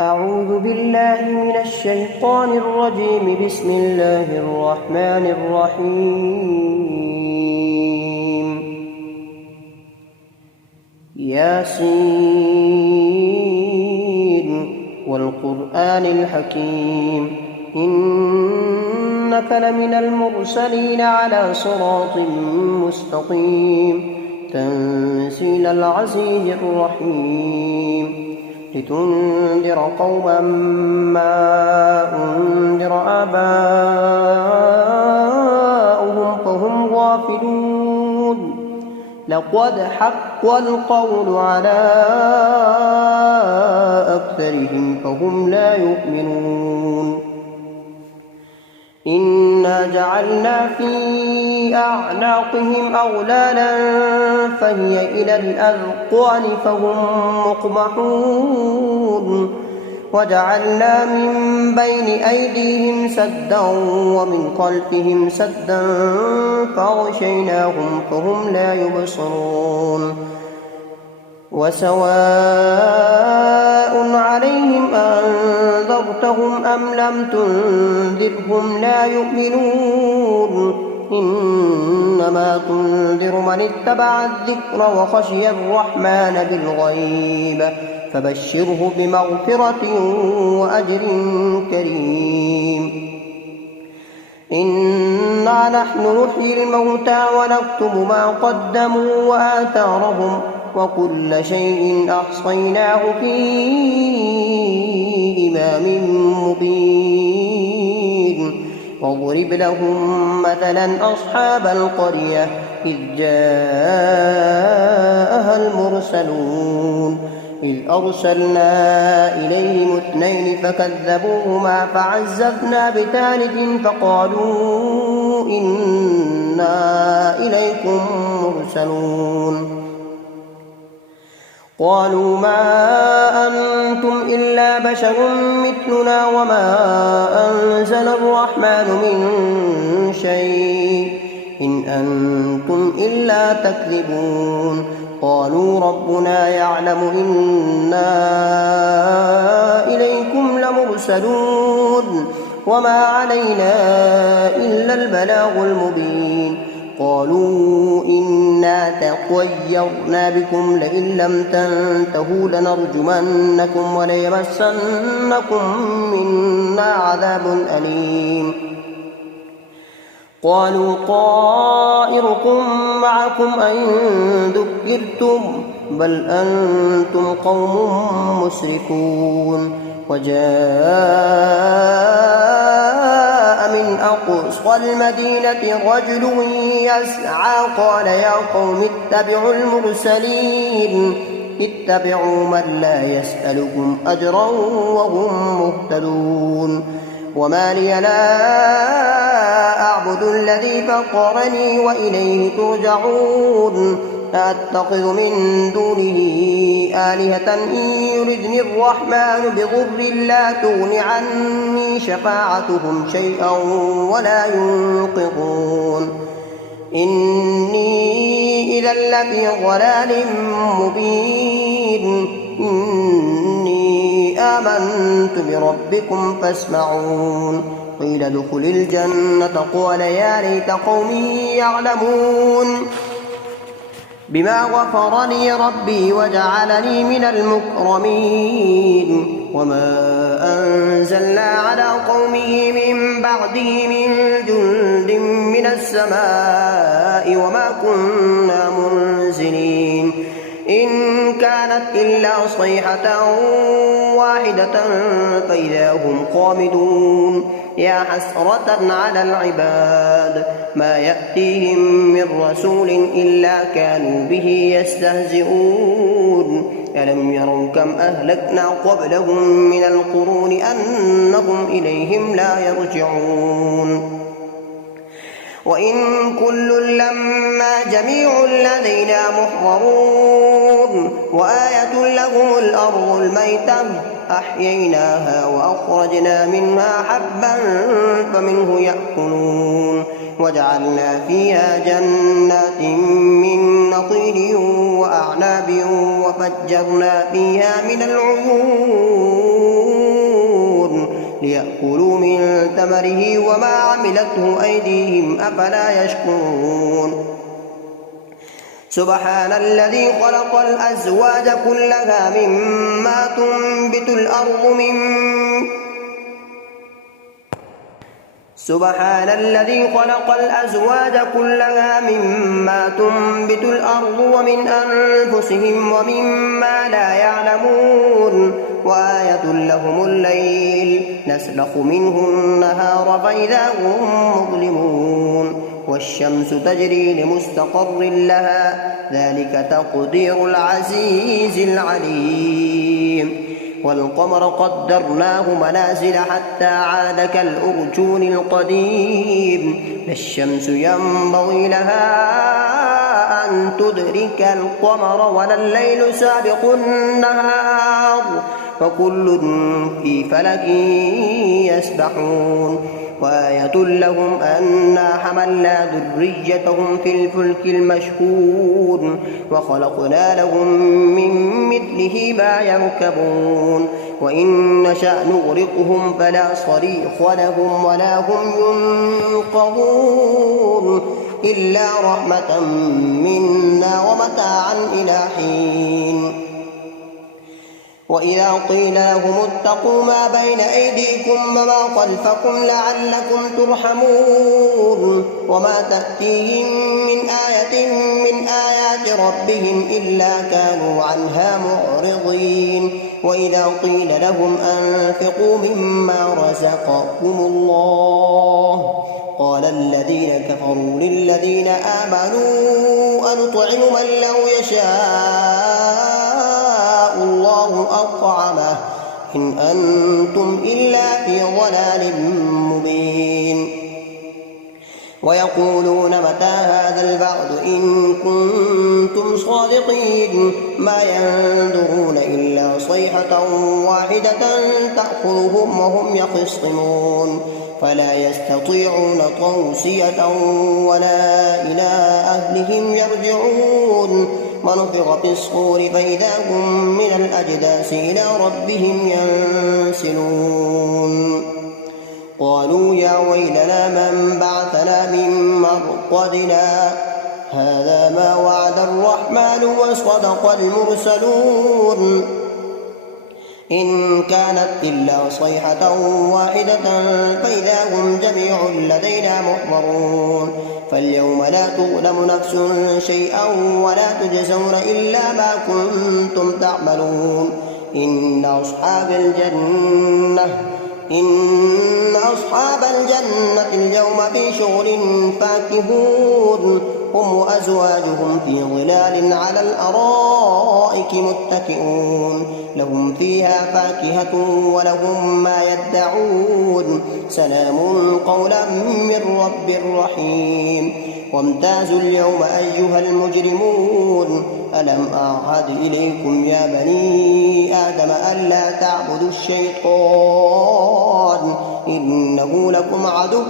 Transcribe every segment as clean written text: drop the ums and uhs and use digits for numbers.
أعوذ بالله من الشيطان الرجيم. بسم الله الرحمن الرحيم. ياسين والقرآن الحكيم إنك لمن المرسلين على صراط مستقيم تنزيل العزيز الرحيم لتنذر قوما ما أنذر آباؤهم فهم غافلون. لقد حق القول على أكثرهم فهم لا يؤمنون. إنا جعلنا في أعناقهم أغلالا فهي إلى الأذقان فهم مقمحون. وجعلنا من بين أيديهم سدا ومن خلفهم سدا فأغشيناهم فهم لا يبصرون. وسواء عليهم أنذرتهم أم لم تنذرهم لا يؤمنون. إنما تنذر من اتبع الذكر وخشي الرحمن بالغيب فبشره بمغفرة وأجر كريم. إنا نحن نحيي الموتى ونكتب ما قدموا وآثارهم وكل شيء أحصيناه في إمام مبين. واضرب لهم مثلا أصحاب القرية إذ جاءها المرسلون إذ أرسلنا إليهم 2 فكذبوهما فعززنا بثالث فقالوا إنا إليكم مرسلون. قالوا ما أنتم إلا بشر مثلنا وما أنزل الرحمن من شيء إن أنتم إلا تكذبون. قالوا ربنا يعلم إنا إليكم لمرسلون وما علينا إلا البلاغ المبين. قالوا إنا تطيرنا بكم لئن لم تنتهوا لنرجمنكم وليمسنكم منا عذاب أليم. قالوا طائركم معكم أئن ذكرتم بل أنتم قوم مسرفون. وجاء من أقصى المدينة رجل يسعى قال يا قوم اتبعوا المرسلين اتبعوا من لا يسألكم أجرا وهم مهتدون. وما لي لا أعبد الذي فطرني وإليه ترجعون. أتخذ من دونه آلهة إن يردني الرحمن بضر لا تغن عني شفاعتهم شيئا ولا ينقذون. إني إذا لفي ضلال مبين. إني آمنت بربكم فاسمعون. قيل ادخل الجنة قال يا ليت قومي يعلمون بما غفر لي ربي وجعلني من المكرمين. وما أنزلنا على قومه من بعده من جند من السماء وما كنا منزلين. إن كانت إلا صيحة واحدة فإذا هم خامدون. يا حسرة على العباد ما يأتيهم من رسول إلا كانوا به يستهزئون. ألم يروا كم أهلكنا قبلهم من القرون أنهم إليهم لا يرجعون. وإن كل لما جميع لدينا محضرون. وآية لهم الأرض الميتة أحييناها وأخرجنا منها حبا فمنه يأكلون. وجعلنا فيها جنات من نخيل وأعناب وفجرنا فيها من العيون ليأكلوا من ثمره وما عملته أيديهم أفلا يشكرون سبحان الذي خلق الأزواج كلها مما تنبت الأرض ومن أنفسهم ومما لا يعلمون وآية لهم الليل نسلخ منه النهار فإذا هم مظلمون والشمس تجري لمستقر لها ذلك تقدير العزيز العليم والقمر قدرناه منازل حتى عاد كالأرجون القديم لا الشمس ينبغي لها أن تدرك القمر ولا الليل سابق النهار وكل في فلك يسبحون وآية لهم أنا حملنا ذريتهم في الفلك المشحون وخلقنا لهم من مثله ما يركبون وإن نشأ نغرقهم فلا صريخ لهم ولا هم ينقذون إلا رحمة منا ومتاعا إلى حين وإذا قيل لهم اتقوا ما بين أيديكم وما خلفكم لعلكم ترحمون وما تأتيهم من آية من آيات ربهم إلا كانوا عنها معرضين وإذا قيل لهم أنفقوا مما رزقكم الله قال الذين كفروا للذين آمنوا أنطعم من لو يشاء الله أطعمه إن أنتم إلا في ضلال مبين ويقولون متى هذا الوعد إن كنتم صادقين ما ينظرون إلا صيحة واحدة تأخذهم وهم يخصمون فلا يستطيعون توصية ولا إلى أهلهم يرجعون ونفخ في الصور فإذا هم من الأجداث إلى ربهم ينسلون قالوا يا ويلنا من بعثنا من مرقدنا هذا ما وعد الرحمن وصدق المرسلون إن كانت إلا صيحة واحدة فإذا هم جميع لدينا محضرون فاليوم لا تظلم نفس شيئا ولا تجزون إلا ما كنتم تعملون إن أصحاب الجنة اليوم في شغل فاكهون هم وأزواجهم في ظلال على الأرائك متكئون لهم فيها فاكهة ولهم ما يدعون سلام قولا من رب رحيم وامتازوا اليوم أيها المجرمون ألم أعهد إليكم يا بني آدم ألا تعبدوا الشيطان إنه لكم عدو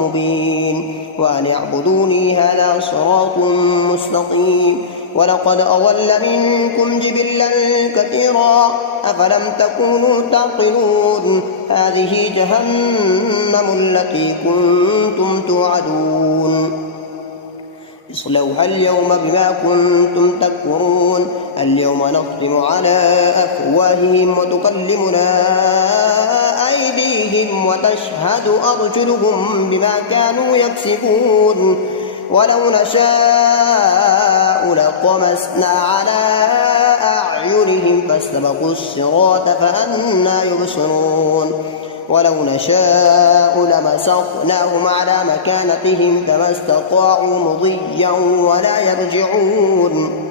مبين وأن اعبدوني هذا صراط مستقيم ولقد أضل منكم جبلا كثيرا أفلم تكونوا تعقلون هذه جهنم التي كنتم توعدون اصلوها اليوم بما كنتم تكفرون اليوم نختم على أفواههم وتكلمنا أيديهم وتشهد أرجلهم بما كانوا يكسبون ولو نشاء لطمسنا على أعينهم فاستبقوا الصراط فأنى يبصرون ولو نشاء لمسخناهم على مكانتهم فما استطاعوا مضيا ولا يرجعون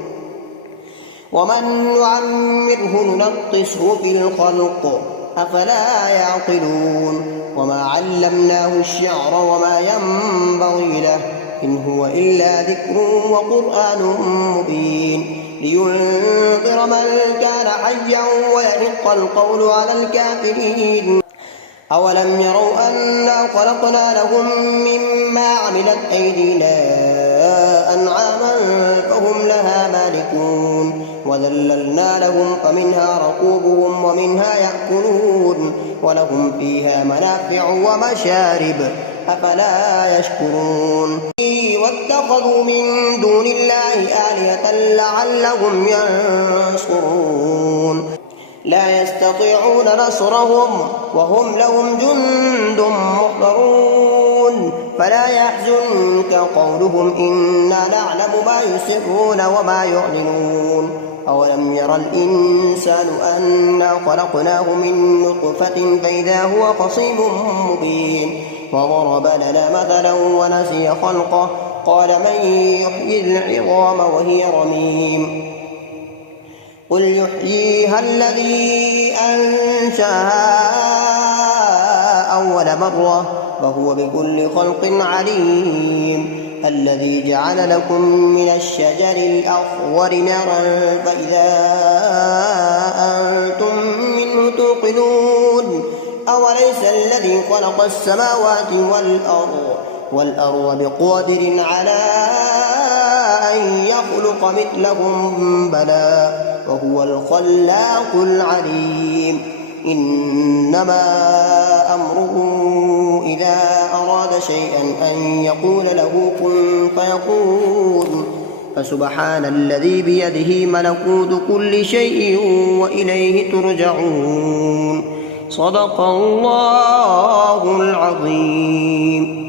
ومن نعمره ننقصه في الخلق أفلا يعقلون وما علمناه الشعر وما ينبغي له إن هو إلا ذكر وقرآن مبين لينذر من كان حيا ويحق القول على الكافرين أولم يروا أنا خلقنا لهم مما عملت أيدينا أنعاما فهم لها مالكون وذللنا لهم فمنها ركوبهم ومنها يأكلون ولهم فيها منافع ومشارب أفلا يشكرون واتخذوا من دون الله آلهة لعلهم ينصرون لا يستطيعون نصرهم وهم لهم جند محضرون فلا يحزنك قولهم إنا نعلم ما يسرون وما يعلنون أولم ير الإنسان أنا خلقناه من نطفة فإذا هو خصيم مبين وضرب لنا مثلا ونسي خلقه قال من يحيي العظام وهي رميم قل يحييها الذي أنشأها أول مرة وهو بكل خلق عليم الذي جعل لكم من الشجر الأخضر نارا فإذا أنتم منه توقدون أوليس الذي خلق السماوات والأرض بقادر على أن يخلق مثلهم بلى وهو الخلاق العليم إنما أمره إذا أراد شيئا أن يقول له كن فيكون فسبحان الذي بيده ملكوت كل شيء وإليه ترجعون صدق الله العظيم.